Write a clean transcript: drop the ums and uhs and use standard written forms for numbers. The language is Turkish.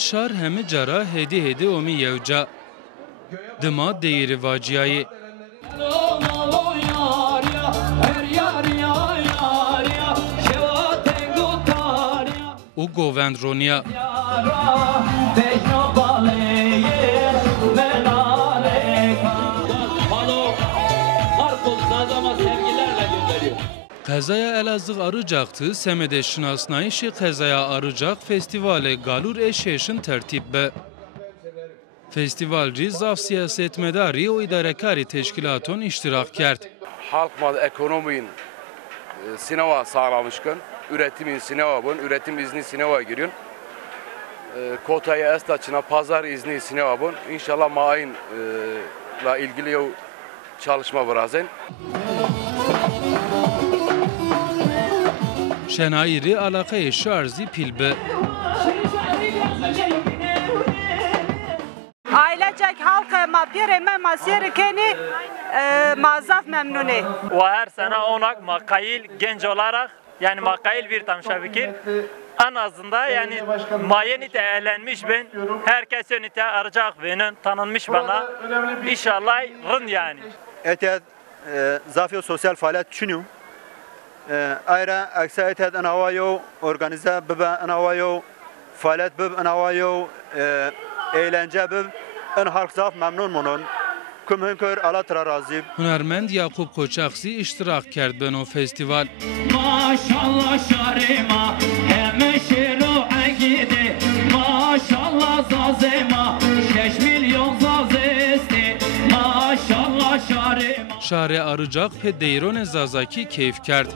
şar hemi cara hedi omi yevca. Dima değeri vaciyayı. O govendronia. Qezaya Elazığ Arıcaqtı, Semede Şinasnayişi Qezaya Arıcaq Festivali Galur Eşeşin tertibbe. Festival zaf siyasetmedari o idarekari teşkilatın iştirak kert. Halk ekonominin sinema sağlamışken, üretimin sinema bun, üretim izni sinema giriyor. Kotaya estaçına pazar izni sinema bun. İnşallah mayınla ilgili çalışma birazdan. Şenayiri alakayı şarzi pilbe. Ailecek halk mapyere masiyerikeni mazaf memnuni. Ve her sene onak makail genç olarak yani makail bir tamşafikir. En azından yani mayeni de eğlenmiş ben. Herkes önüte arayacak benim tanınmış bana. İnşallah rın yani. Evet, zafiyo sosyal faaliyet düşünüyorum. Ayrıca aksiyet anavayo organize bibe anavayo faaliyet bib anavayo eğlence bib en halk zaf memnun bunun. Kumhünkör alatara razı. Hunermend Yakup Koçaksi iştirak kert ben o festival. Maşallah şarema hemeşero agide maşallah zazema 5 milyon zazeste maşallah şarema. Şare Arıcaq pe Deyrone Zazaki keyif kert.